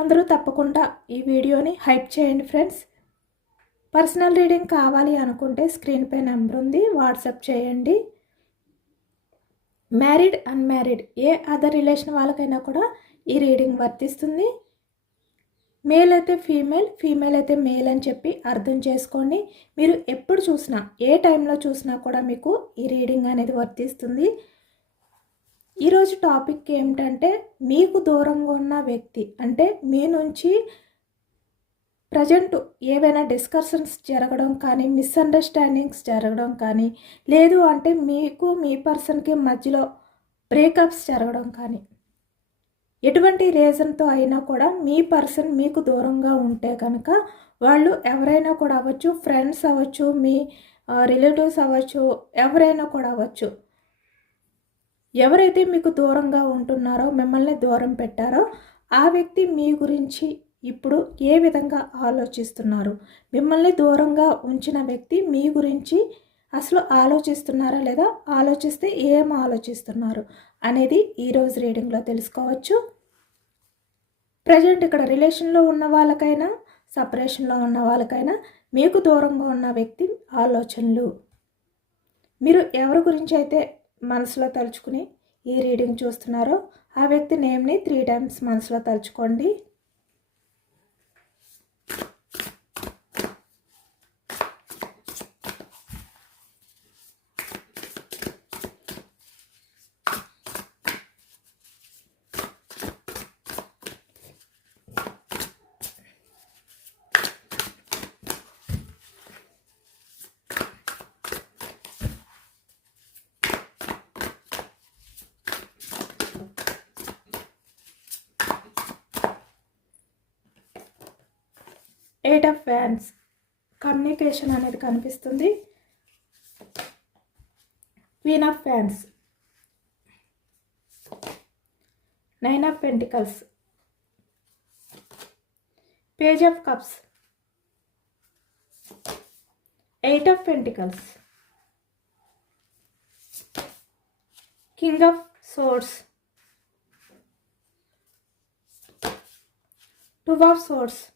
అందరూ తప్పకుండా ఈ వీడియోని హైప్ చేయండి ఫ్రెండ్స్. పర్సనల్ రీడింగ్ కావాలి అనుకుంటే స్క్రీన్పై నెంబర్ ఉంది వాట్సాప్ చేయండి. మ్యారీడ్ అన్మ్యారీడ్ ఏ అదర్ రిలేషన్ వాళ్ళకైనా కూడా ఈ రీడింగ్ వర్తిస్తుంది. మేల్ అయితే ఫీమేల్ ఫీమేల్ అయితే మేల్ అని చెప్పి అర్థం చేసుకోండి. మీరు ఎప్పుడు చూసినా ఏ టైంలో చూసినా కూడా మీకు ఈ రీడింగ్ అనేది వర్తిస్తుంది. ఈరోజు టాపిక్ ఏమిటంటే మీకు దూరంగా ఉన్న వ్యక్తి అంటే మీ నుంచి ప్రజెంట్ ఏవైనా డిస్కషన్స్ జరగడం కానీ మిస్అండర్స్టాండింగ్స్ జరగడం కానీ లేదు అంటే మీకు మీ పర్సన్కి మధ్యలో బ్రేకప్స్ జరగడం కానీ ఎటువంటి రీజన్తో అయినా కూడా మీ పర్సన్ మీకు దూరంగా ఉంటే కనుక వాళ్ళు ఎవరైనా కూడా అవ్వచ్చు ఫ్రెండ్స్ అవ్వచ్చు మీ రిలేటివ్స్ అవ్వచ్చు ఎవరైనా కూడా అవ్వచ్చు. ఎవరైతే మీకు దూరంగా ఉంటున్నారో మిమ్మల్ని దూరం పెట్టారో ఆ వ్యక్తి మీ గురించి ఇప్పుడు ఏ విధంగా ఆలోచిస్తున్నారు? మిమ్మల్ని దూరంగా ఉంచిన వ్యక్తి మీ గురించి అసలు ఆలోచిస్తున్నారా లేదా ఆలోచిస్తే ఏం ఆలోచిస్తున్నారు అనేది ఈరోజు రీడింగ్లో తెలుసుకోవచ్చు. ప్రజెంట్ ఇక్కడ రిలేషన్లో ఉన్న వాళ్ళకైనా సపరేషన్లో ఉన్న వాళ్ళకైనా మీకు దూరంగా ఉన్న వ్యక్తి ఆలోచనలు. మీరు ఎవరి గురించి అయితే మనసులో తలుచుకుని ఈ రీడింగ్ చూస్తున్నారో ఆ వ్యక్తి నేమ్ని త్రీ టైమ్స్ మనసులో తలుచుకోండి. ఫ్యాన్స్. కమ్యూనికేషన్ అనేది కనిపిస్తుంది. Queen of fans. Nine of pentacles. Page of cups. Eight of pentacles. King of swords. Two of swords.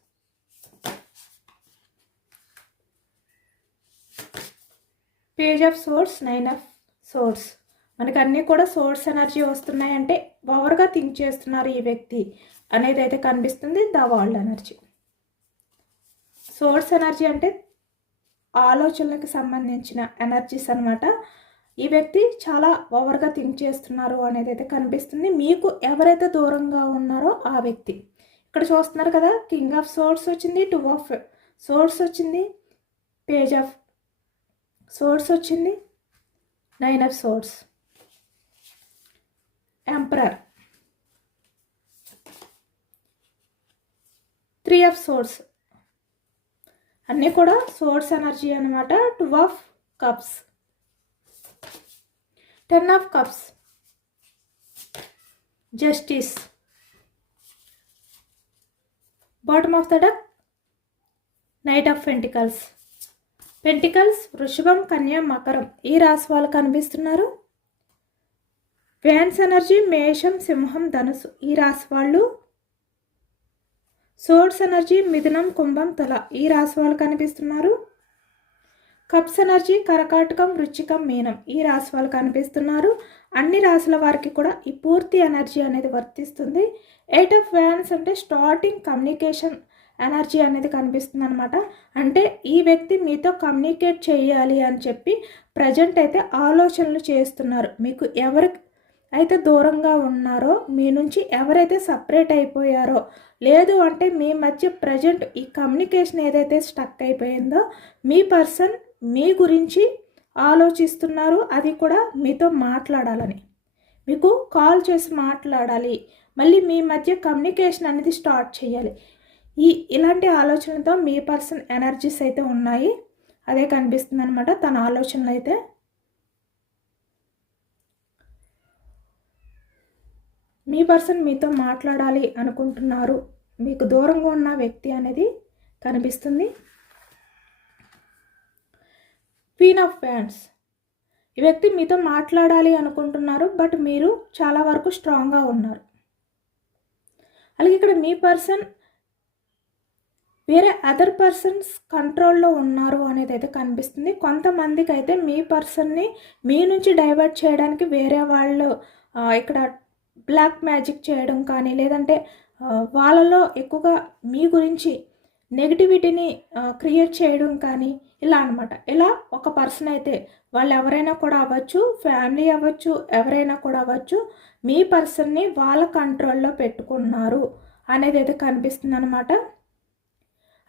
Page of swords nine of swords. మనకు అన్నీ కూడా సోర్స్ ఎనర్జీ వస్తున్నాయంటే ఓవర్గా థింక్ చేస్తున్నారు ఈ వ్యక్తి అనేది అయితే కనిపిస్తుంది the world energy. Swords energy అంటే ఆలోచనలకు సంబంధించిన ఎనర్జీస్ అనమాట ఈ వ్యక్తి చాలా ఓవర్గా థింక్ చేస్తున్నారు అనేది అయితే కనిపిస్తుంది. మీకు ఎవరైతే దూరంగా ఉన్నారో ఆ వ్యక్తి. ఇక్కడ చూస్తున్నారు కదా కింగ్ ఆఫ్ సోర్స్ వచ్చింది టూ ఆఫ్ సోర్స్ వచ్చింది పేజ్ ఆఫ్ సోర్స్ వచ్చింది? Nine of swords. Emperor three of swords అన్నీ కూడా సోర్స్ ఎనర్జీ అనమాట two of cups ten of cups justice bottom of the duck knight of pentacles pentacles వృషభం కన్యా మకరం ఈ రాశి వాళ్ళు కనిపిస్తున్నారు వ్యాన్స్ ఎనర్జీ మేషం సింహం ధనుసు ఈ రాశి వాళ్ళు. సోర్స్ ఎనర్జీ మిథునం కుంభం తల ఈ రాశి వాళ్ళు కనిపిస్తున్నారు కప్స్ ఎనర్జీ కరకాటకం వృచ్చికం మీనం ఈ రాశి వాళ్ళు కనిపిస్తున్నారు అన్ని రాశుల వారికి కూడా ఈ పూర్తి ఎనర్జీ అనేది వర్తిస్తుంది. ఎయిట్ ఆఫ్ వ్యాన్స్ అంటే స్టార్టింగ్ కమ్యూనికేషన్ ఎనర్జీ అనేది కనిపిస్తుంది అనమాట అంటే ఈ వ్యక్తి మీతో కమ్యూనికేట్ చేయాలి అని చెప్పి ప్రజెంట్ అయితే ఆలోచనలు చేస్తున్నారు. మీకు ఎవరి అయితే దూరంగా ఉన్నారో మీ నుంచి ఎవరైతే సపరేట్ అయిపోయారో లేదు అంటే మీ మధ్య ప్రజెంట్ ఈ కమ్యూనికేషన్ ఏదైతే స్టక్ అయిపోయిందో మీ పర్సన్ మీ గురించి ఆలోచిస్తున్నారు. అది కూడా మీతో మాట్లాడాలని. మీకు కాల్ చేసి మాట్లాడాలి. మళ్ళీ మీ మధ్య కమ్యూనికేషన్ అనేది స్టార్ట్ చేయాలి. ఈ ఇలాంటి ఆలోచనలతో మీ పర్సన్ ఎనర్జీస్ అయితే ఉన్నాయి. అదే కనిపిస్తుంది అనమాట తన ఆలోచనలు అయితే. మీ పర్సన్ మీతో మాట్లాడాలి అనుకుంటున్నారు. మీకు దూరంగా ఉన్న వ్యక్తి అనేది కనిపిస్తుంది. క్వీన్ ఆఫ్ ఫ్యాన్స్ ఈ వ్యక్తి మీతో మాట్లాడాలి అనుకుంటున్నారు బట్ మీరు చాలా వరకు స్ట్రాంగ్గా ఉన్నారు. అలాగే ఇక్కడ మీ పర్సన్ వేరే అదర్ పర్సన్స్ కంట్రోల్లో ఉన్నారు అనేది అయితే కనిపిస్తుంది. కొంతమందికి అయితే మీ పర్సన్ని మీ నుంచి డైవర్ట్ చేయడానికి వేరే వాళ్ళు ఇక్కడ బ్లాక్ మ్యాజిక్ చేయడం కానీ లేదంటే వాళ్ళలో ఎక్కువగా మీ గురించి నెగిటివిటీని క్రియేట్ చేయడం కానీ ఇలా అనమాట ఇలా ఒక పర్సన్ అయితే వాళ్ళు ఎవరైనా కూడా అవ్వచ్చు ఫ్యామిలీ అవ్వచ్చు ఎవరైనా కూడా అవ్వచ్చు మీ పర్సన్ని వాళ్ళ కంట్రోల్లో పెట్టుకున్నారు అనేది అయితే కనిపిస్తుంది అనమాట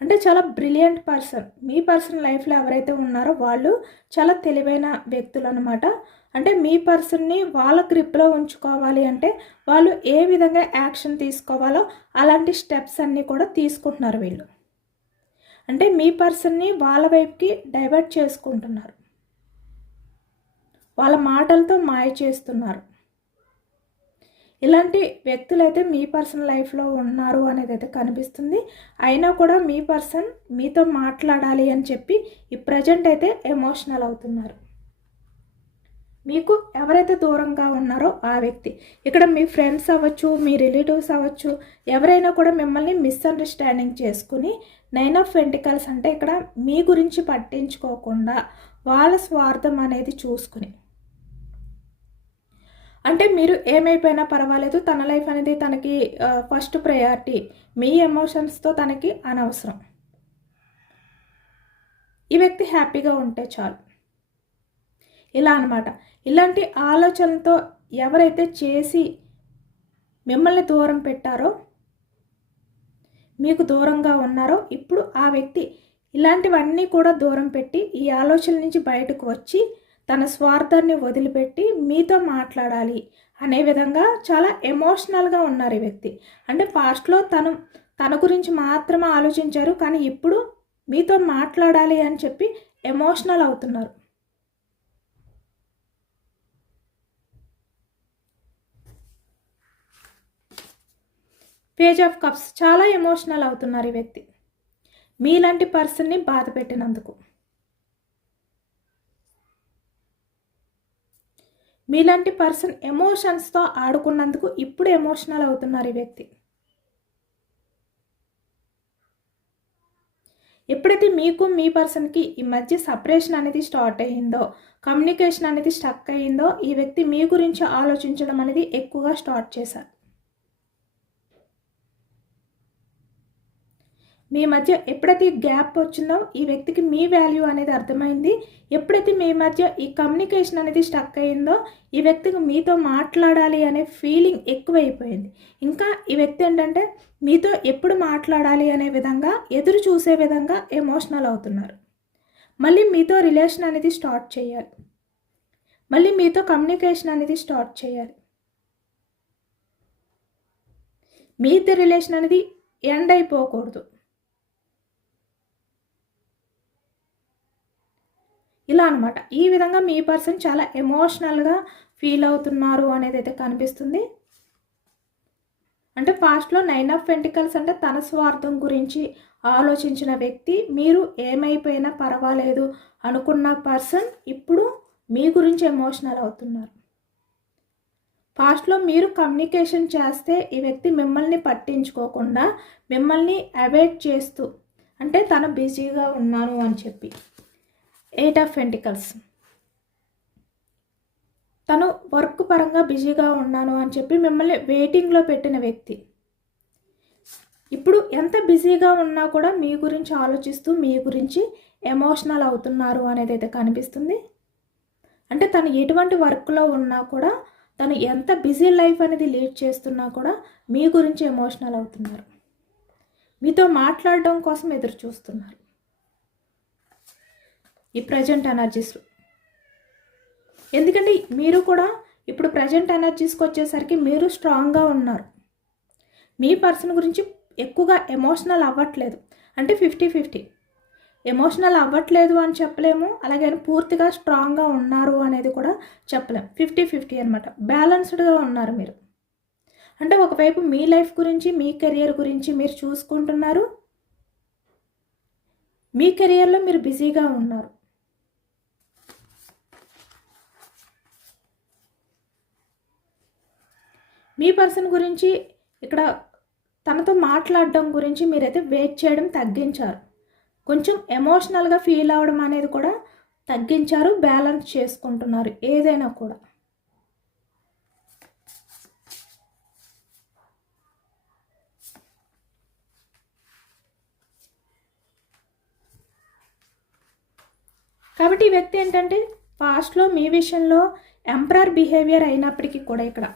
అంటే చాలా బ్రిలియంట్ పర్సన్ మీ పర్సన్ లైఫ్లో ఎవరైతే ఉన్నారో వాళ్ళు చాలా తెలివైన వ్యక్తులు అనమాట అంటే మీ పర్సన్ని వాళ్ళ గ్రిప్లో ఉంచుకోవాలి అంటే వాళ్ళు ఏ విధంగా యాక్షన్ తీసుకోవాలో అలాంటి స్టెప్స్ అన్నీ కూడా తీసుకుంటున్నారు వీళ్ళు. అంటే మీ పర్సన్ని వాళ్ళ వైపుకి డైవర్ట్ చేసుకుంటున్నారు. వాళ్ళ మాటలతో మాయ చేస్తున్నారు. ఇలాంటి వ్యక్తులు అయితే మీ పర్సన్ లైఫ్లో ఉన్నారు అనేది అయితే కనిపిస్తుంది. అయినా కూడా మీ పర్సన్ మీతో మాట్లాడాలి అని చెప్పి ఈ ప్రజెంట్ అయితే ఎమోషనల్ అవుతున్నారు. మీకు ఎవరైతే దూరంగా ఉన్నారో ఆ వ్యక్తి ఇక్కడ మీ ఫ్రెండ్స్ అవ్వచ్చు మీ రిలేటివ్స్ అవ్వచ్చు ఎవరైనా కూడా మిమ్మల్ని మిస్అండర్స్టాండింగ్ చేసుకుని నైన్ ఆఫ్ వెంటికల్స్ అంటే ఇక్కడ మీ గురించి పట్టించుకోకుండా వాళ్ళ స్వార్థం అనేది చూసుకుని అంటే మీరు ఏమైపోయినా పర్వాలేదు తన లైఫ్ అనేది తనకి ఫస్ట్ ప్రయారిటీ. మీ ఎమోషన్స్తో తనకి అనవసరం. ఈ వ్యక్తి హ్యాపీగా ఉంటే చాలు. ఇలా అనమాట ఇలాంటి ఆలోచనలతో ఎవరైతే చేసి మిమ్మల్ని దూరం పెట్టారో మీకు దూరంగా ఉన్నారో ఇప్పుడు ఆ వ్యక్తి ఇలాంటివన్నీ కూడా దూరం పెట్టి ఈ ఆలోచన నుంచి బయటకు వచ్చి తన స్వార్థాన్ని వదిలిపెట్టి మీతో మాట్లాడాలి అనే విధంగా చాలా ఎమోషనల్గా ఉన్నారు ఈ వ్యక్తి. అంటే పాస్ట్లో తను తన గురించి మాత్రమే ఆలోచించారు కానీ ఇప్పుడు మీతో మాట్లాడాలి అని చెప్పి ఎమోషనల్ అవుతున్నారు. పేజ్ ఆఫ్ కప్స్ చాలా ఎమోషనల్ అవుతున్నారు ఈ వ్యక్తి. మీలాంటి పర్సన్ని బాధ పెట్టినందుకు. మీలాంటి పర్సన్ ఎమోషన్స్తో ఆడుకున్నందుకు ఇప్పుడు ఎమోషనల్ అవుతున్నారు ఈ వ్యక్తి. ఎప్పుడైతే మీకు మీ పర్సన్కి ఈ మధ్య సపరేషన్ అనేది స్టార్ట్ అయ్యిందో కమ్యూనికేషన్ అనేది స్టక్ అయ్యిందో ఈ వ్యక్తి మీ గురించి ఆలోచించడం అనేది ఎక్కువగా స్టార్ట్ చేశారు. మీ మధ్య ఎప్పుడైతే ఈ గ్యాప్ వచ్చిందో ఈ వ్యక్తికి మీ వాల్యూ అనేది అర్థమైంది ఎప్పుడైతే మీ మధ్య ఈ కమ్యూనికేషన్ అనేది స్టక్ అయిందో ఈ వ్యక్తికి మీతో మాట్లాడాలి అనే ఫీలింగ్ ఎక్కువైపోయింది. ఇంకా ఈ వ్యక్తి ఏంటంటే మీతో ఎప్పుడు మాట్లాడాలి అనే విధంగా ఎదురు చూసే విధంగా ఎమోషనల్ అవుతున్నారు. మళ్ళీ మీతో రిలేషన్ అనేది స్టార్ట్ చేయాలి. మళ్ళీ మీతో కమ్యూనికేషన్ అనేది స్టార్ట్ చేయాలి. మీ ఇద్దరు రిలేషన్ అనేది ఎండ్ అయిపోకూడదు. ఇలా అనమాట ఈ విధంగా మీ పర్సన్ చాలా ఎమోషనల్గా ఫీల్ అవుతున్నారు అనేది అయితే కనిపిస్తుంది. అంటే ఫాస్ట్లో నైన్ ఆఫ్ పెంటికల్స్ అంటే తన స్వార్థం గురించి ఆలోచించిన వ్యక్తి మీరు ఏమైపోయినా పర్వాలేదు అనుకున్న పర్సన్ ఇప్పుడు మీ గురించి ఎమోషనల్ అవుతున్నారు. ఫాస్ట్లో మీరు కమ్యూనికేషన్ చేస్తే ఈ వ్యక్తి మిమ్మల్ని పట్టించుకోకుండా మిమ్మల్ని అవాయిడ్ చేస్తూ అంటే తను బిజీగా ఉన్నాను అని చెప్పి. ఎయిట్ ఆఫ్ పెంటికల్స్ తను వర్క్ పరంగా బిజీగా ఉన్నాను అని చెప్పి మిమ్మల్ని వెయిటింగ్లో పెట్టిన వ్యక్తి. ఇప్పుడు ఎంత బిజీగా ఉన్నా కూడా మీ గురించి ఆలోచిస్తూ మీ గురించి ఎమోషనల్ అవుతున్నారు అనేది అయితే కనిపిస్తుంది. అంటే తను ఎటువంటి వర్క్లో ఉన్నా కూడా తను ఎంత బిజీ లైఫ్ అనేది లీడ్ చేస్తున్నా కూడా మీ గురించి ఎమోషనల్ అవుతున్నారు. మీతో మాట్లాడడం కోసం ఎదురు చూస్తున్నారు. ఈ ప్రజెంట్ ఎనర్జీస్ ఎందుకంటే మీరు కూడా ఇప్పుడు ప్రజెంట్ ఎనర్జీస్కి వచ్చేసరికి మీరు స్ట్రాంగ్గా ఉన్నారు. మీ పర్సన్ గురించి ఎక్కువగా ఎమోషనల్ అవ్వట్లేదు. అంటే ఫిఫ్టీ ఫిఫ్టీ ఎమోషనల్ అవ్వట్లేదు అని చెప్పలేము. అలాగే పూర్తిగా స్ట్రాంగ్గా ఉన్నారు అనేది కూడా చెప్పలేము ఫిఫ్టీ ఫిఫ్టీ అనమాట బ్యాలన్స్డ్గా ఉన్నారు మీరు. అంటే ఒకవైపు మీ లైఫ్ గురించి మీ కెరియర్ గురించి మీరు చూసుకుంటున్నారు. మీ కెరియర్లో మీరు బిజీగా ఉన్నారు. మీ పర్సన్ గురించి ఇక్కడ తనతో మాట్లాడడం గురించి మీరైతే వెయిట్ చేయడం తగ్గించారు. కొంచెం ఎమోషనల్గా ఫీల్ అవడం అనేది కూడా తగ్గించారు బ్యాలెన్స్ చేసుకుంటున్నారు ఏదైనా కూడా. కాబట్టి ఈ వ్యక్తి ఏంటంటే పాస్ట్లో మీ విషయంలో ఎంపరర్ బిహేవియర్ అయినప్పటికీ కూడా ఇక్కడ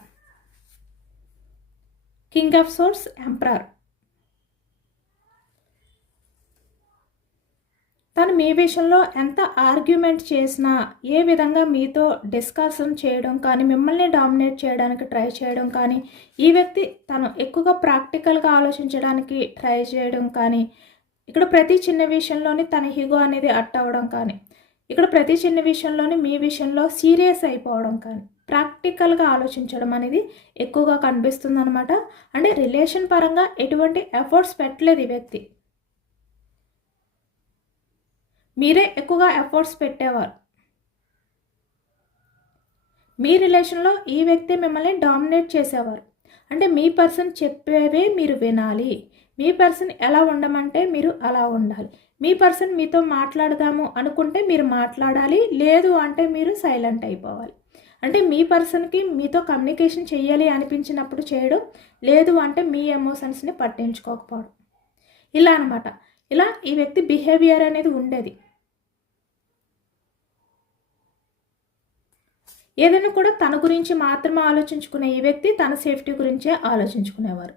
కింగ్ ఆఫ్ సోర్స్ ఎంపరర్ తను మీ విషయంలో ఎంత ఆర్గ్యుమెంట్ చేసినా ఏ విధంగా మీతో డిస్కషన్ చేయడం కానీ మిమ్మల్ని డామినేట్ చేయడానికి ట్రై చేయడం కానీ ఈ వ్యక్తి తను ఎక్కువగా ప్రాక్టికల్గా ఆలోచించడానికి ట్రై చేయడం కానీ ఇక్కడ ప్రతి చిన్న విషయంలోని తన హిగో అనేది అట్ అవ్వడం కానీ ఇక్కడ ప్రతి చిన్న విషయంలోని మీ విషయంలో సీరియస్ అయిపోవడం కానీ ప్రాక్టికల్గా ఆలోచించడం అనేది ఎక్కువగా కనిపిస్తుంది అనమాట అంటే రిలేషన్ పరంగా ఎటువంటి ఎఫర్ట్స్ పెట్టలేదు ఈ వ్యక్తి. మీరే ఎక్కువగా ఎఫర్ట్స్ పెట్టేవారు. మీ రిలేషన్లో ఈ వ్యక్తి మిమ్మల్ని డామినేట్ చేసేవారు. అంటే మీ పర్సన్ చెప్పేవే మీరు వినాలి. మీ పర్సన్ ఎలా ఉండమంటే మీరు అలా ఉండాలి. మీ పర్సన్ మీతో మాట్లాడదాము అనుకుంటే మీరు మాట్లాడాలి. లేదు అంటే మీరు సైలెంట్ అయిపోవాలి. అంటే మీ పర్సన్కి మీతో కమ్యూనికేషన్ చేయాలి అనిపించినప్పుడు చేయడం లేదు అంటే మీ ఎమోషన్స్ని పట్టించుకోకపోవడం. ఇలా అనమాట ఇలా ఈ వ్యక్తి బిహేవియర్ అనేది ఉండేది. ఏదైనా కూడా తన గురించి మాత్రమే ఆలోచించుకునే ఈ వ్యక్తి తన సేఫ్టీ గురించే ఆలోచించుకునేవారు.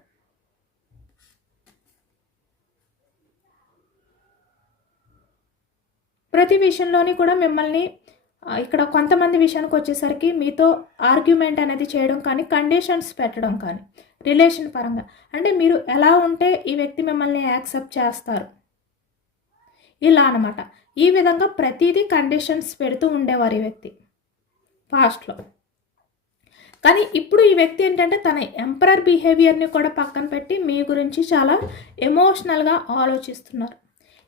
ప్రతి విషయంలోని కూడా మిమ్మల్ని ఇక్కడ కొంతమంది విషయానికి వచ్చేసరికి మీతో ఆర్గ్యుమెంట్ అనేది చేయడం కానీ కండిషన్స్ పెట్టడం కానీ రిలేషన్ పరంగా. అంటే మీరు ఎలా ఉంటే ఈ వ్యక్తి మిమ్మల్ని యాక్సెప్ట్ చేస్తారు? ఇలా అనమాట ఈ విధంగా ప్రతిదీ కండిషన్స్ పెడుతూ ఉండేవారు ఈ వ్యక్తి. పాస్ట్లో కానీ ఇప్పుడు ఈ వ్యక్తి ఏంటంటే తన ఎంపరర్ బిహేవియర్ని కూడా పక్కన పెట్టి మీ గురించి చాలా ఎమోషనల్గా ఆలోచిస్తున్నారు.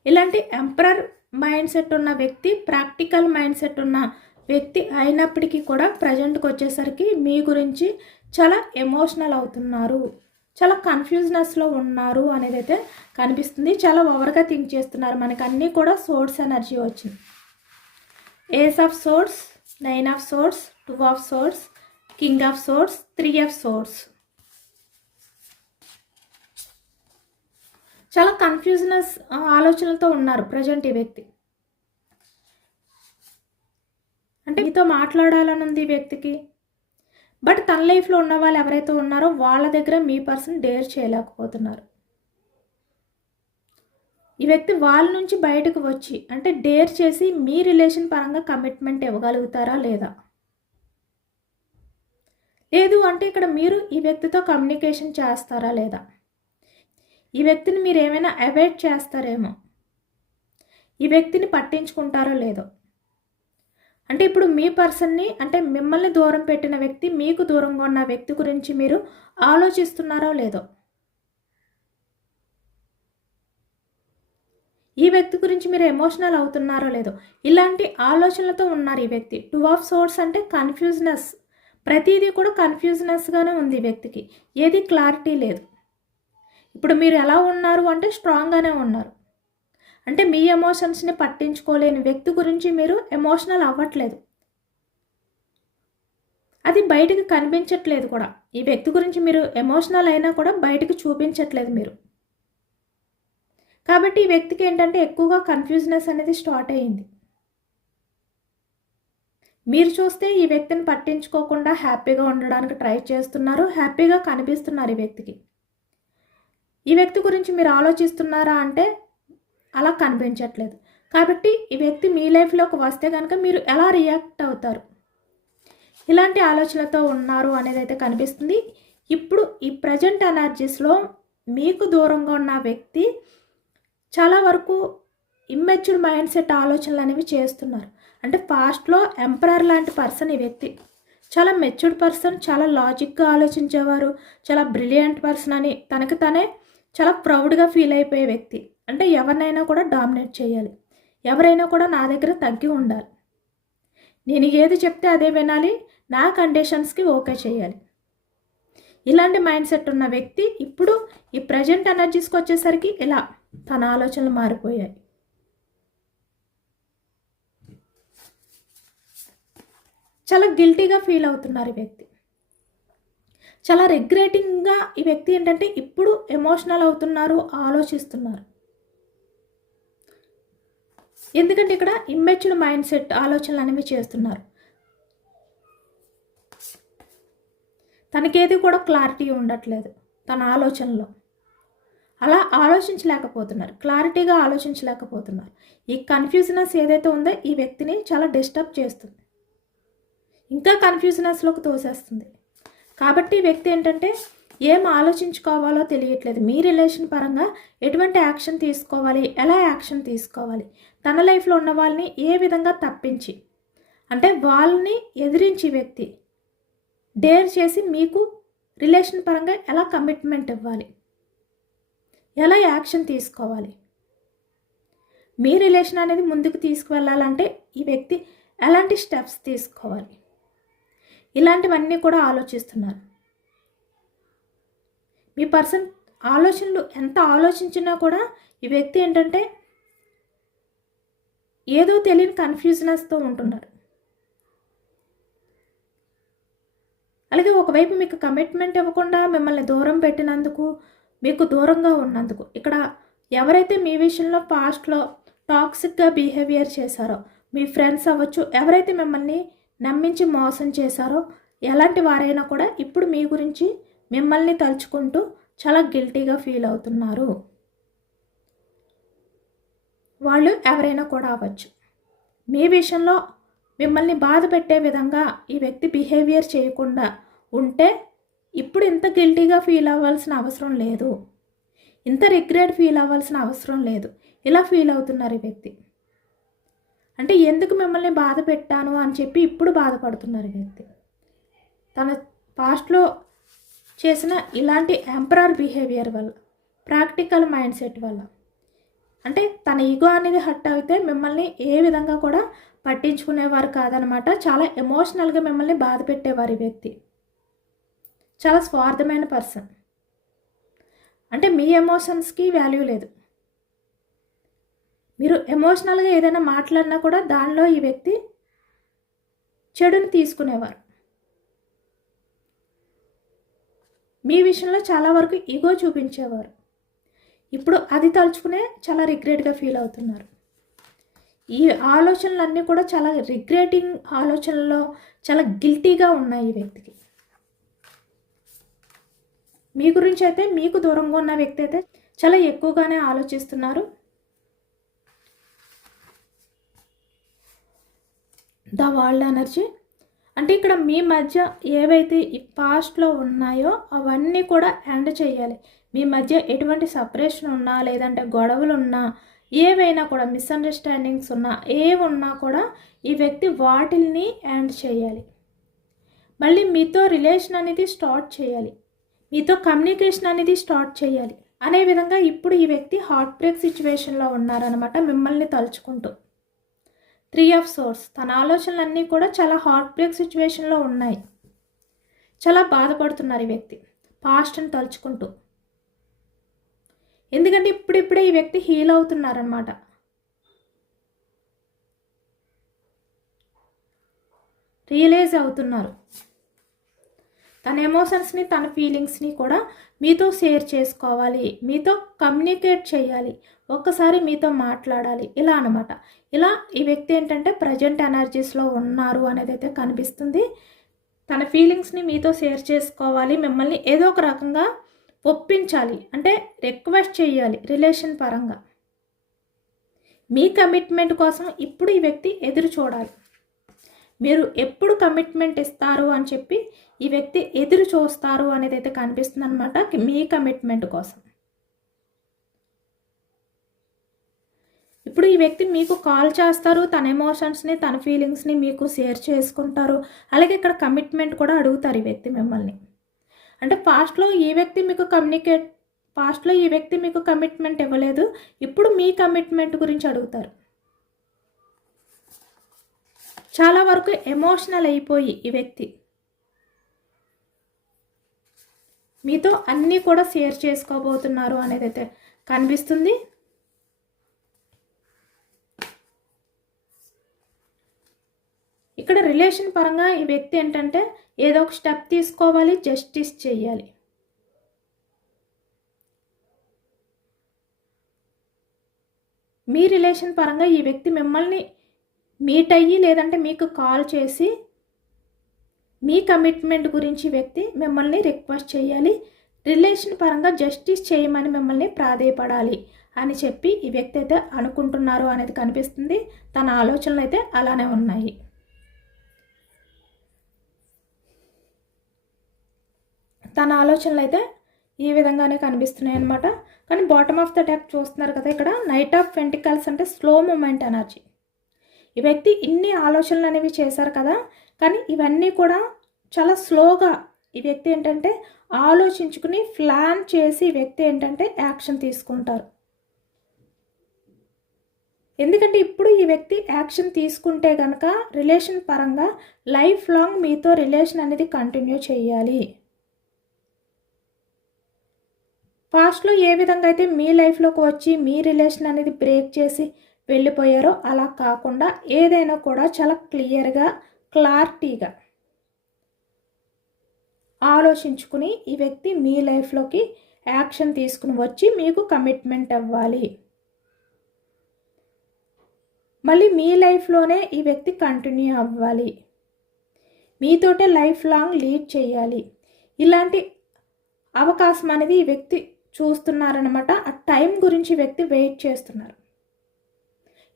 ఇలాంటి ఎంపరర్ మైండ్ సెట్ ఉన్న వ్యక్తి ప్రాక్టికల్ మైండ్ సెట్ ఉన్న వ్యక్తి అయినప్పటికీ కూడా ప్రజెంట్కి వచ్చేసరికి మీ గురించి చాలా ఎమోషనల్ అవుతున్నారు. చాలా కన్ఫ్యూజ్నెస్లో ఉన్నారు అనేది అయితే కనిపిస్తుంది. చాలా ఓవర్గా థింక్ చేస్తున్నారు. మనకు అన్నీ కూడా సోర్స్ ఎనర్జీ వచ్చింది. Ace of swords nine of swords two of swords king of swords three of swords. చాలా కన్ఫ్యూజనెస్ ఆలోచనలతో ఉన్నారు ప్రజెంట్ ఈ వ్యక్తి. అంటే మీతో మాట్లాడాలని ఉంది ఈ వ్యక్తికి. బట్ తన లైఫ్లో ఉన్న వాళ్ళు ఎవరైతే ఉన్నారో వాళ్ళ దగ్గర మీ పర్సన్ డేర్ చేయలేకపోతున్నారు. ఈ వ్యక్తి వాళ్ళ నుంచి బయటకు వచ్చి అంటే డేర్ చేసి మీ రిలేషన్ పరంగా కమిట్మెంట్ ఇవ్వగలుగుతారా లేదా? లేదు అంటే ఇక్కడ మీరు ఈ వ్యక్తితో కమ్యూనికేషన్ చేస్తారా లేదా? ఈ వ్యక్తిని మీరు ఏమైనా అవాయిడ్ చేస్తారేమో? ఈ వ్యక్తిని పట్టించుకుంటారో లేదో? అంటే ఇప్పుడు మీ పర్సన్ని అంటే మిమ్మల్ని దూరం పెట్టిన వ్యక్తి మీకు దూరంగా ఉన్న వ్యక్తి గురించి మీరు ఆలోచిస్తున్నారో లేదో? ఈ వ్యక్తి గురించి మీరు ఎమోషనల్ అవుతున్నారో లేదో? ఇలాంటి ఆలోచనలతో ఉన్నారు ఈ వ్యక్తి. టూ ఆఫ్ సోర్స్ అంటే కన్ఫ్యూజ్నెస్. ప్రతిదీ కూడా కన్ఫ్యూజ్నెస్గానే ఉంది ఈ వ్యక్తికి. ఏది క్లారిటీ లేదు. ఇప్పుడు మీరు ఎలా ఉన్నారు అంటే స్ట్రాంగ్గానే ఉన్నారు. అంటే మీ ఎమోషన్స్ని పట్టించుకోలేని వ్యక్తి గురించి మీరు ఎమోషనల్ అవ్వట్లేదు. అది బయటకు కనిపించట్లేదు కూడా. ఈ వ్యక్తి గురించి మీరు ఎమోషనల్ అయినా కూడా బయటకు చూపించట్లేదు మీరు. కాబట్టి ఈ వ్యక్తికి ఏంటంటే ఎక్కువగా కన్ఫ్యూజ్నెస్ అనేది స్టార్ట్ అయ్యింది. మీరు చూస్తే ఈ వ్యక్తిని పట్టించుకోకుండా హ్యాపీగా ఉండడానికి ట్రై చేస్తున్నారు. హ్యాపీగా కనిపిస్తున్నారు ఈ వ్యక్తికి. ఈ వ్యక్తి గురించి మీరు ఆలోచిస్తున్నారా అంటే అలా కనిపించట్లేదు. కాబట్టి ఈ వ్యక్తి మీ లైఫ్లోకి వస్తే కనుక మీరు ఎలా రియాక్ట్ అవుతారు? ఇలాంటి ఆలోచనలతో ఉన్నారు అనేది అయితే కనిపిస్తుంది. ఇప్పుడు ఈ ప్రజెంట్ ఎనర్జీస్లో మీకు దూరంగా ఉన్న వ్యక్తి చాలా వరకు ఇమ్మెచ్యూర్ మైండ్ సెట్ ఆలోచనలు అనేవి చేస్తున్నారు. అంటే పాస్ట్లో ఎంపరర్ లాంటి పర్సన్ ఈ వ్యక్తి. చాలా మెచ్యూర్డ్ పర్సన్ చాలా లాజిక్గా ఆలోచించేవారు చాలా బ్రిలియంట్ పర్సన్ అని తనకి తనే చాలా ప్రౌడ్గా ఫీల్ అయిపోయే వ్యక్తి. అంటే ఎవరినైనా కూడా డామినేట్ చేయాలి. ఎవరైనా కూడా నా దగ్గర తగ్గి ఉండాలి. నేను ఏది చెప్తే అదే వినాలి. నా కండిషన్స్కి ఓకే చేయాలి. ఇలాంటి మైండ్ సెట్ ఉన్న వ్యక్తి ఇప్పుడు ఈ ప్రజెంట్ ఎనర్జీస్కి వచ్చేసరికి ఇలా తన ఆలోచనలు మారిపోయాయి. చాలా గిల్టీగా ఫీల్ అవుతున్నారు ఈ వ్యక్తి. చాలా రిగ్రెటింగ్గా ఈ వ్యక్తి ఏంటంటే ఇప్పుడు ఎమోషనల్ అవుతున్నారు ఆలోచిస్తున్నారు. ఎందుకంటే ఇక్కడ ఇమ్మెచ్యూర్ మైండ్ సెట్ ఆలోచనలు అనేవి చేస్తున్నారు. తనకేది కూడా క్లారిటీ ఉండట్లేదు తన ఆలోచనలో. అలా ఆలోచించలేకపోతున్నారు క్లారిటీగా ఆలోచించలేకపోతున్నారు. ఈ కన్ఫ్యూజనెస్ ఏదైతే ఉందో ఈ వ్యక్తిని చాలా డిస్టర్బ్ చేస్తుంది. ఇంకా కన్ఫ్యూజనెస్లోకి తోసేస్తుంది. కాబట్టి వ్యక్తి ఏంటంటే ఏం ఆలోచించుకోవాలో తెలియట్లేదు. మీ రిలేషన్ పరంగా ఎటువంటి యాక్షన్ తీసుకోవాలి? ఎలా యాక్షన్ తీసుకోవాలి? తన లైఫ్లో ఉన్న వాళ్ళని ఏ విధంగా తప్పించి? అంటే వాళ్ళని ఎదిరించి వ్యక్తి డేర్ చేసి మీకు రిలేషన్ పరంగా ఎలా కమిట్మెంట్ ఇవ్వాలి? ఎలా యాక్షన్ తీసుకోవాలి? మీ రిలేషన్ అనేది ముందుకు తీసుకువెళ్ళాలంటే ఈ వ్యక్తి ఎలాంటి స్టెప్స్ తీసుకోవాలి? ఇలాంటివన్నీ కూడా ఆలోచిస్తున్నారు. మీ పర్సన్ ఆలోచనలు ఎంత ఆలోచించినా కూడా ఈ వ్యక్తి ఏంటంటే ఏదో తెలియని కన్ఫ్యూజనెస్తో ఉంటున్నారు. అలాగే ఒకవైపు మీకు కమిట్మెంట్ ఇవ్వకుండా మిమ్మల్ని దూరం పెట్టినందుకు మీకు దూరంగా ఉన్నందుకు ఇక్కడ ఎవరైతే మీ విషయంలో పాస్ట్లో టాక్సిక్గా బిహేవియర్ చేశారో మీ ఫ్రెండ్స్ అవ్వచ్చు ఎవరైతే మిమ్మల్ని నమ్మించి మోసం చేశారో ఎలాంటి వారైనా కూడా ఇప్పుడు మీ గురించి మిమ్మల్ని తలుచుకుంటూ చాలా గిల్టీగా ఫీల్ అవుతున్నారు. వాళ్ళు ఎవరైనా కూడా అవ్వచ్చు. మీ విషయంలో మిమ్మల్ని బాధ పెట్టే విధంగా ఈ వ్యక్తి బిహేవియర్ చేయకుండా ఉంటే ఇప్పుడు ఇంత గిల్టీగా ఫీల్ అవ్వాల్సిన అవసరం లేదు. ఇంత రిగ్రెట్ ఫీల్ అవ్వాల్సిన అవసరం లేదు. ఇలా ఫీల్ అవుతున్నారు ఈ వ్యక్తి. అంటే ఎందుకు మిమ్మల్ని బాధ పెట్టాను అని చెప్పి ఇప్పుడు బాధపడుతున్నారు ఈ వ్యక్తి. తన పాస్ట్లో చేసిన ఇలాంటి ఎంపరర్ బిహేవియర్ వల్ల ప్రాక్టికల్ మైండ్ సెట్ వల్ల అంటే తన ఈగో అనేది హట్ అయితే మిమ్మల్ని ఏ విధంగా కూడా పట్టించుకునేవారు కాదనమాట. చాలా ఎమోషనల్గా మిమ్మల్ని బాధ పెట్టేవారు ఈ వ్యక్తి. చాలా స్వార్థమైన పర్సన్. అంటే మీ ఎమోషన్స్కి వాల్యూ లేదు. మీరు ఎమోషనల్గా ఏదైనా మాట్లాడినా కూడా దానిలో ఈ వ్యక్తి చెడుని తీసుకునేవారు. మీ విషయంలో చాలా వరకు ఈగో చూపించేవారు. ఇప్పుడు అది తలుచుకునే చాలా రిగ్రెట్గా ఫీల్ అవుతున్నారు. ఈ ఆలోచనలన్నీ కూడా చాలా రిగ్రెటింగ్ ఆలోచనలో చాలా గిల్టీగా ఉన్నాయి ఈ వ్యక్తికి. మీ గురించి అయితే మీకు దూరంగా ఉన్న వ్యక్తి అయితే చాలా ఎక్కువగానే ఆలోచిస్తున్నారు. The world energy. అంటే ఇక్కడ మీ మధ్య ఏవైతే పాస్ట్లో ఉన్నాయో అవన్నీ కూడా ఎండ్ చేయాలి. మీ మధ్య ఎటువంటి సపరేషన్ ఉన్నా లేదంటే గొడవలు ఉన్నా ఏవైనా కూడా మిస్అండర్స్టాండింగ్స్ ఉన్నా ఏమున్నా కూడా ఈ వ్యక్తి వాటిల్ని ఎండ్ చేయాలి. మళ్ళీ మీతో రిలేషన్ అనేది స్టార్ట్ చేయాలి. మీతో కమ్యూనికేషన్ అనేది స్టార్ట్ చేయాలి. అనే విధంగా ఇప్పుడు ఈ వ్యక్తి హార్ట్ బ్రేక్ సిచ్యువేషన్లో ఉన్నారనమాట మిమ్మల్ని తలుచుకుంటూ. త్రీ ఆఫ్ సోర్స్ తన ఆలోచనలన్నీ కూడా చాలా హార్ట్ బ్రేక్ సిచ్యువేషన్లో ఉన్నాయి. చాలా బాధపడుతున్నారు ఈ వ్యక్తి. పాస్ట్ని తలుచుకుంటూ. ఎందుకంటే ఇప్పుడిప్పుడే ఈ వ్యక్తి హీల్ అవుతున్నారనమాట రియలైజ్ అవుతున్నారు. తన ఎమోషన్స్ని తన ఫీలింగ్స్ని కూడా మీతో షేర్ చేసుకోవాలి. మీతో కమ్యూనికేట్ చేయాలి. ఒక్కసారి మీతో మాట్లాడాలి. ఇలా అనమాట ఇలా ఈ వ్యక్తి ఏంటంటే ప్రజెంట్ ఎనర్జీస్లో ఉన్నారు అనేది అయితే కనిపిస్తుంది. తన ఫీలింగ్స్ని మీతో షేర్ చేసుకోవాలి. మిమ్మల్ని ఏదో ఒక రకంగా ఒప్పించాలి. అంటే రిక్వెస్ట్ చేయాలి రిలేషన్ పరంగా. మీ కమిట్మెంట్ కోసం ఇప్పుడు ఈ వ్యక్తి ఎదురు చూడాలి. మీరు ఎప్పుడు కమిట్మెంట్ ఇస్తారు అని చెప్పి ఈ వ్యక్తి ఎదురు చూస్తారు అనేది అయితే కనిపిస్తుంది అనమాట మీ కమిట్మెంట్ కోసం. ఇప్పుడు ఈ వ్యక్తి మీకు కాల్ చేస్తారు తన ఎమోషన్స్ని తన ఫీలింగ్స్ని మీకు షేర్ చేసుకుంటారు. అలాగే ఇక్కడ కమిట్మెంట్ కూడా అడుగుతారు ఈ వ్యక్తి మిమ్మల్ని. అంటే పాస్ట్లో ఈ వ్యక్తి మీకు కమ్యూనికేట్ పాస్ట్లో ఈ వ్యక్తి మీకు కమిట్మెంట్ ఇవ్వలేదు. ఇప్పుడు మీ కమిట్మెంట్ గురించి అడుగుతారు. చాలా వరకు ఎమోషనల్ అయిపోయి ఈ వ్యక్తి. మీతో అన్నీ కూడా షేర్ చేసుకోబోతున్నారు అనేది అయితే కనిపిస్తుంది. ఇక్కడ రిలేషన్ పరంగా ఈ వ్యక్తి ఏంటంటే ఏదో ఒక స్టెప్ తీసుకోవాలి జస్టిస్ చేయాలి. మీ రిలేషన్ పరంగా ఈ వ్యక్తి మిమ్మల్ని మీట్ అయ్యి లేదంటే మీకు కాల్ చేసి మీ కమిట్మెంట్ గురించి వ్యక్తి మిమ్మల్ని రిక్వెస్ట్ చేయాలి. రిలేషన్ పరంగా జస్టిస్ చేయమని మిమ్మల్ని ప్రాధేయపడాలి అని చెప్పి ఈ వ్యక్తి అయితే అనుకుంటున్నారు అనేది కనిపిస్తుంది. తన ఆలోచనలు అయితే అలానే ఉన్నాయి. తన ఆలోచనలు అయితే ఈ విధంగానే కనిపిస్తున్నాయి అనమాట కానీ బాటమ్ ఆఫ్ ద డెక్ చూస్తున్నారు కదా ఇక్కడ నైట్ ఆఫ్ వెంటికల్స్ అంటే స్లో మూమెంట్ ఎనర్జీ ఈ వ్యక్తి ఇన్ని ఆలోచనలు అనేవి చేశారు కదా కానీ ఇవన్నీ కూడా చాలా స్లోగా ఈ వ్యక్తి ఏంటంటే ఆలోచించుకుని ప్లాన్ చేసి ఈ వ్యక్తి ఏంటంటే యాక్షన్ తీసుకుంటారు. ఎందుకంటే ఇప్పుడు ఈ వ్యక్తి యాక్షన్ తీసుకుంటే కనుక రిలేషన్ పరంగా లైఫ్ లాంగ్ మీతో రిలేషన్ అనేది కంటిన్యూ చేయాలి. పాస్ట్లో ఏ విధంగా అయితే మీ లైఫ్లోకి వచ్చి మీ రిలేషన్ అనేది బ్రేక్ చేసి వెళ్ళిపోయారో అలా కాకుండా ఏదైనా కూడా చాలా క్లియర్గా క్లారిటీగా ఆలోచించుకుని ఈ వ్యక్తి మీ లైఫ్లోకి యాక్షన్ తీసుకుని వచ్చి మీకు కమిట్మెంట్ అవ్వాలి. మళ్ళీ మీ లైఫ్లోనే ఈ వ్యక్తి కంటిన్యూ అవ్వాలి. మీతోటే లైఫ్ లాంగ్ లీడ్ చేయాలి. ఇలాంటి అవకాశం అనేది ఈ వ్యక్తి చూస్తున్నారనమాట ఆ టైం గురించి వ్యక్తి వెయిట్ చేస్తున్నారు.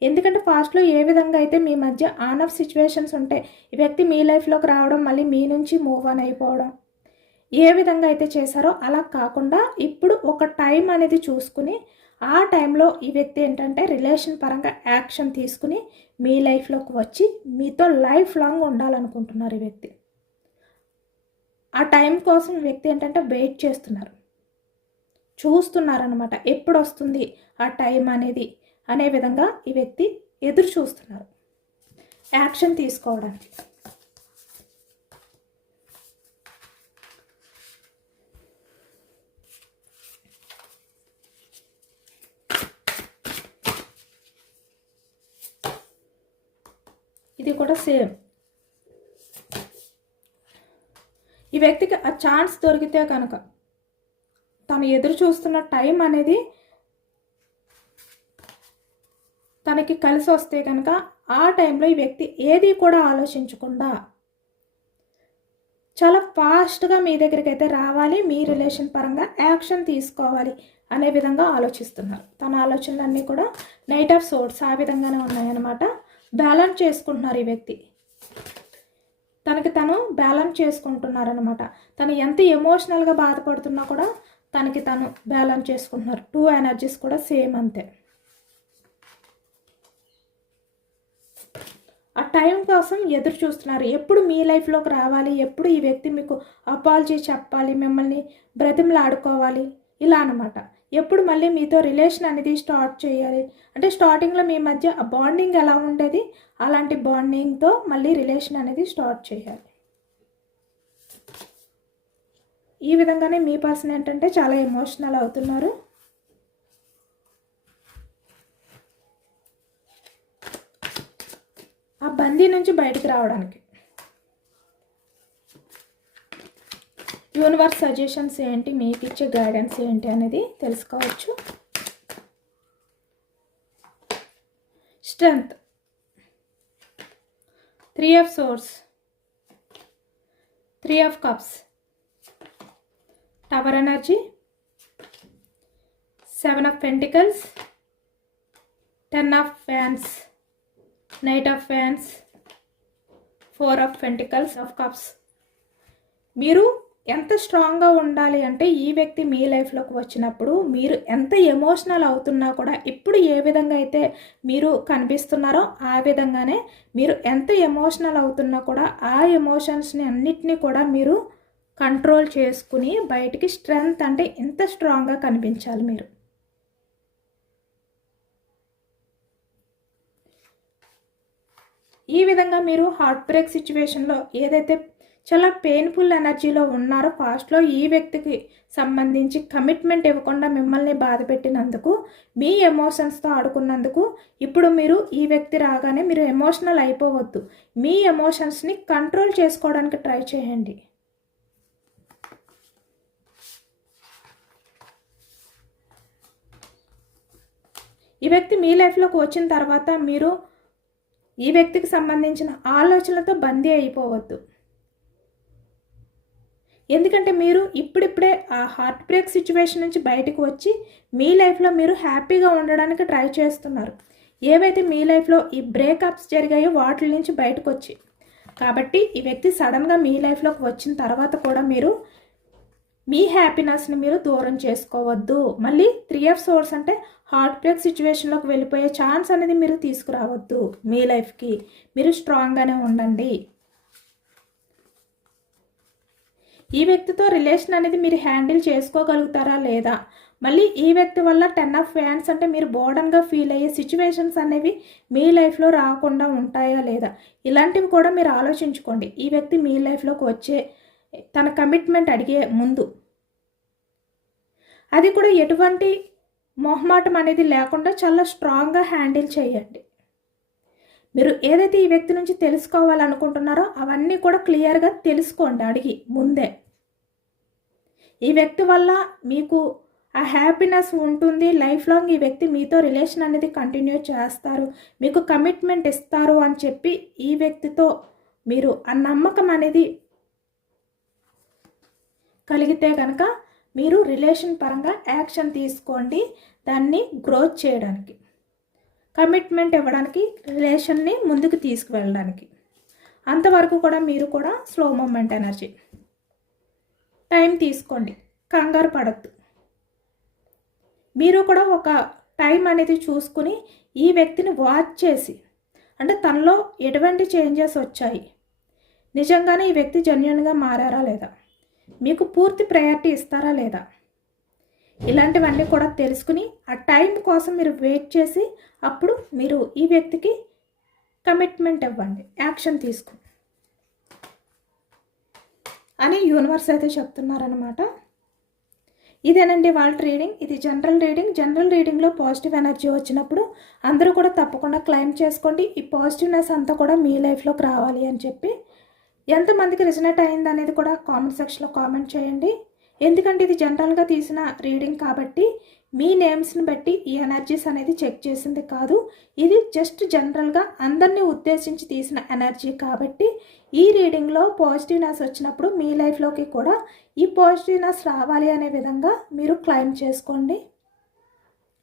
ఎందుకంటే ఫాస్ట్లో ఏ విధంగా అయితే మీ మధ్య ఆన్ ఆఫ్ సిచ్యువేషన్స్ ఉంటాయి ఈ వ్యక్తి మీ లైఫ్లోకి రావడం మళ్ళీ మీ నుంచి మూవ్ ఆన్ అయిపోవడం ఏ విధంగా అయితే చేశారో అలా కాకుండా ఇప్పుడు ఒక టైం అనేది చూసుకుని ఆ టైంలో ఈ వ్యక్తి ఏంటంటే రిలేషన్ పరంగా యాక్షన్ తీసుకుని మీ లైఫ్లోకి వచ్చి మీతో లైఫ్ లాంగ్ ఉండాలనుకుంటున్నారు ఈ వ్యక్తి. ఆ టైం కోసం వ్యక్తి ఏంటంటే వెయిట్ చేస్తున్నారు. చూస్తున్నారనమాట ఎప్పుడు వస్తుంది ఆ టైం అనేది? అనే విధంగా ఈ వ్యక్తి ఎదురు చూస్తున్నారు. యాక్షన్ తీసుకోవడానికి. ఇది కూడా సేమ్. ఈ వ్యక్తికి ఆ ఛాన్స్ దొరికితే కనుక తను ఎదురు చూస్తున్న టైం అనేది తనకి కలిసి వస్తే కనుక ఆ టైంలో ఈ వ్యక్తి ఏది కూడా ఆలోచించకుండా చాలా ఫాస్ట్గా మీ దగ్గరికి అయితే రావాలి మీ రిలేషన్ పరంగా యాక్షన్ తీసుకోవాలి అనే విధంగా ఆలోచిస్తున్నారు. తన ఆలోచనలన్నీ కూడా నైట్ ఆఫ్ సోర్స్ ఆ విధంగానే ఉన్నాయన్నమాట. బ్యాలెన్స్ చేసుకుంటున్నారు ఈ వ్యక్తి. తనకి తను బ్యాలెన్స్ చేసుకుంటున్నారనమాట తను ఎంత ఎమోషనల్గా బాధపడుతున్నా కూడా తనకి తను బ్యాలెన్స్ చేసుకుంటున్నారు. టూ ఎనర్జీస్ కూడా సేమ్ అంతే. ఆ టైం కోసం ఎదురు చూస్తున్నారు. ఎప్పుడు మీ లైఫ్లోకి రావాలి? ఎప్పుడు ఈ వ్యక్తి మీకు అపాలజీ చెప్పాలి? మిమ్మల్ని బ్రతిమలాడుకోవాలి? ఇలా అనమాట ఎప్పుడు మళ్ళీ మీతో రిలేషన్ అనేది స్టార్ట్ చేయాలి? అంటే స్టార్టింగ్లో మీ మధ్య ఆ బాండింగ్ ఎలా ఉండేది? అలాంటి బాండింగ్తో మళ్ళీ రిలేషన్ అనేది స్టార్ట్ చేయాలి. ఈ విధంగానే మీ పర్సన్ ఏంటంటే చాలా ఎమోషనల్ అవుతున్నారు. ఆ బందీ నుంచి బయటికి రావడానికి. యూనివర్స్ సజెషన్స్ ఏంటి? మీకు ఇచ్చే గైడెన్స్ ఏంటి అనేది తెలుసుకోవచ్చు. Strength. Three of swords. Three of cups. Tower energy seven of pentacles ten of fans knight of fans four of pentacles of cups మీరు ఎంత స్ట్రాంగ్గా ఉండాలి అంటే ఈ వ్యక్తి మీ లైఫ్లోకి వచ్చినప్పుడు మీరు ఎంత ఎమోషనల్ అవుతున్నా కూడా ఇప్పుడు ఏ విధంగా అయితే మీరు కనిపిస్తున్నారో ఆ విధంగానే మీరు ఎంత ఎమోషనల్ అవుతున్నా కూడా ఆ ఎమోషన్స్ని అన్నిటినీ కూడా మీరు కంట్రోల్ చేసుకుని బయటికి స్ట్రెంగ్త్ అంటే ఇంత స్ట్రాంగ్గా కనిపించాలి మీరు? ఈ విధంగా మీరు హార్ట్ బ్రేక్ సిచ్యువేషన్లో ఏదైతే చాలా పెయిన్ఫుల్ ఎనర్జీలో ఉన్నారో ఫాస్ట్లో ఈ వ్యక్తికి సంబంధించి కమిట్మెంట్ ఇవ్వకుండా మిమ్మల్ని బాధ పెట్టినందుకు మీ ఎమోషన్స్తో ఆడుకున్నందుకు ఇప్పుడు మీరు ఈ వ్యక్తి రాగానే మీరు ఎమోషనల్ అయిపోవద్దు. మీ ఎమోషన్స్ని కంట్రోల్ చేసుకోవడానికి ట్రై చేయండి. ఈ వ్యక్తి మీ లైఫ్లోకి వచ్చిన తర్వాత మీరు ఈ వ్యక్తికి సంబంధించిన ఆలోచనలతో బందీ అయిపోవద్దు. ఎందుకంటే మీరు ఇప్పుడిప్పుడే ఆ హార్ట్ బ్రేక్ సిచ్యువేషన్ నుంచి బయటకు వచ్చి మీ లైఫ్లో మీరు హ్యాపీగా ఉండడానికి ట్రై చేస్తున్నారు. ఏవైతే మీ లైఫ్లో ఈ బ్రేకప్స్ జరిగాయో వాటి నుంచి బయటకు వచ్చి. కాబట్టి ఈ వ్యక్తి సడన్గా మీ లైఫ్లోకి వచ్చిన తర్వాత కూడా మీరు మీ హ్యాపీనెస్ని మీరు దూరం చేసుకోవద్దు. మళ్ళీ త్రీ ఆఫ్ సోర్స్ అంటే హార్ట్ బ్రేక్ సిచ్యువేషన్లోకి వెళ్ళిపోయే ఛాన్స్ అనేది మీరు తీసుకురావద్దు మీ లైఫ్కి. మీరు స్ట్రాంగ్గానే ఉండండి. ఈ వ్యక్తితో రిలేషన్ అనేది మీరు హ్యాండిల్ చేసుకోగలుగుతారా లేదా? మళ్ళీ ఈ వ్యక్తి వల్ల టెన్ ఆఫ్ ఫ్యాన్స్ అంటే మీరు బోర్డన్గా ఫీల్ అయ్యే సిచ్యువేషన్స్ అనేవి మీ లైఫ్లో రాకుండా ఉంటాయా లేదా? ఇలాంటివి కూడా మీరు ఆలోచించుకోండి. ఈ వ్యక్తి మీ లైఫ్లోకి వచ్చే తన కమిట్మెంట్ అడిగే ముందు. అది కూడా ఎటువంటి మొహమాటం అనేది లేకుండా చాలా స్ట్రాంగ్గా హ్యాండిల్ చేయండి. మీరు ఏదైతే ఈ వ్యక్తి నుంచి తెలుసుకోవాలనుకుంటున్నారో అవన్నీ కూడా క్లియర్గా తెలుసుకోండి అడిగి ముందే. ఈ వ్యక్తి వల్ల మీకు ఆ హ్యాపీనెస్ ఉంటుంది లైఫ్ లాంగ్ ఈ వ్యక్తి మీతో రిలేషన్ అనేది కంటిన్యూ చేస్తారు మీకు కమిట్మెంట్ ఇస్తారు అని చెప్పి ఈ వ్యక్తితో మీరు ఆ నమ్మకం అనేది కలిగితే కనుక మీరు రిలేషన్ పరంగా యాక్షన్ తీసుకోండి. దాన్ని గ్రోత్ చేయడానికి. కమిట్మెంట్ ఇవ్వడానికి రిలేషన్ని ముందుకు తీసుకువెళ్ళడానికి. అంతవరకు కూడా మీరు కూడా స్లో మూమెంట్ ఎనర్జీ టైం తీసుకోండి. కంగారు పడద్దు. మీరు కూడా ఒక టైం అనేది చూసుకుని ఈ వ్యక్తిని వాచ్ చేసి అంటే తనలో ఎటువంటి చేంజెస్ వచ్చాయి? నిజంగానే ఈ వ్యక్తి జెన్యున్గా మారారా లేదా? మీకు పూర్తి ప్రయారిటీ ఇస్తారా లేదా? ఇలాంటివన్నీ కూడా తెలుసుకుని ఆ టైం కోసం మీరు వెయిట్ చేసి అప్పుడు మీరు ఈ వ్యక్తికి కమిట్మెంట్ ఇవ్వండి యాక్షన్ తీసుకుని అని యూనివర్స్ అయితే చెప్తున్నారనమాట ఇదేనండి వాళ్ళ రీడింగ్ ఇది జనరల్ రీడింగ్ జనరల్ రీడింగ్లో పాజిటివ్ ఎనర్జీ వచ్చినప్పుడు అందరూ కూడా తప్పకుండా క్లైమ్ చేసుకోండి. ఈ పాజిటివ్నెస్ అంతా కూడా మీ లైఫ్లోకి రావాలి అని చెప్పి ఎంతమందికి రిజనేట్ అయింది అనేది కూడా కామెంట్ సెక్షన్లో కామెంట్ చేయండి. ఎందుకంటే ఇది జనరల్గా తీసిన రీడింగ్ కాబట్టి మీ నేమ్స్ని బట్టి ఈ ఎనర్జీస్ అనేది చెక్ చేసింది కాదు. ఇది జస్ట్ జనరల్గా అందరినీ ఉద్దేశించి తీసిన ఎనర్జీ కాబట్టి ఈ రీడింగ్లో పాజిటివ్నెస్ వచ్చినప్పుడు మీ లైఫ్లోకి కూడా ఈ పాజిటివ్నెస్ రావాలి అనే విధంగా మీరు క్లైమ్ చేసుకోండి.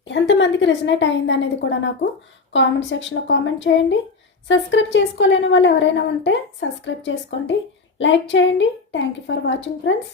ఎంతమందికి రిజనేట్ అయింది అనేది కూడా నాకు కామెంట్ సెక్షన్లో కామెంట్ చేయండి. సబ్స్క్రైబ్ చేసుకోలేని వాళ్ళు ఎవరైనా ఉంటే సబ్స్క్రైబ్ చేసుకోండి. లైక్ చేయండి. Thank you for watching friends